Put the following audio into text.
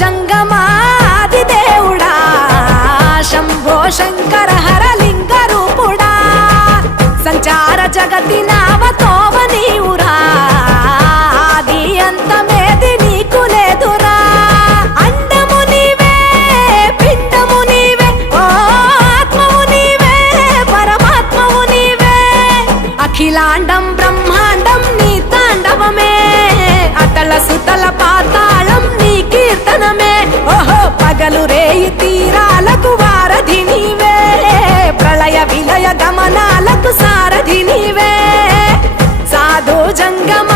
జంగమాది దేవుడా శంభో శంకర హరలింగ రూపుడా సంచార జగతి నావతోవ నీవురా ఆది అంతమేది నీకు లేదురా అండము నీవే పిండము నీవే ఓ ఆత్మవు నీవే పరమాత్మవు నీవే అఖిలాండం బ్రహ్మాండం నీ తాండవమే అతల సుతల పాతాళం నీ కీర్తనమే ఓహో పగలు రేయి తీరాలకు వారధి నీవే ప్రళయ విలయ గమనాలకు సారథి నీవే సాధు జంగమ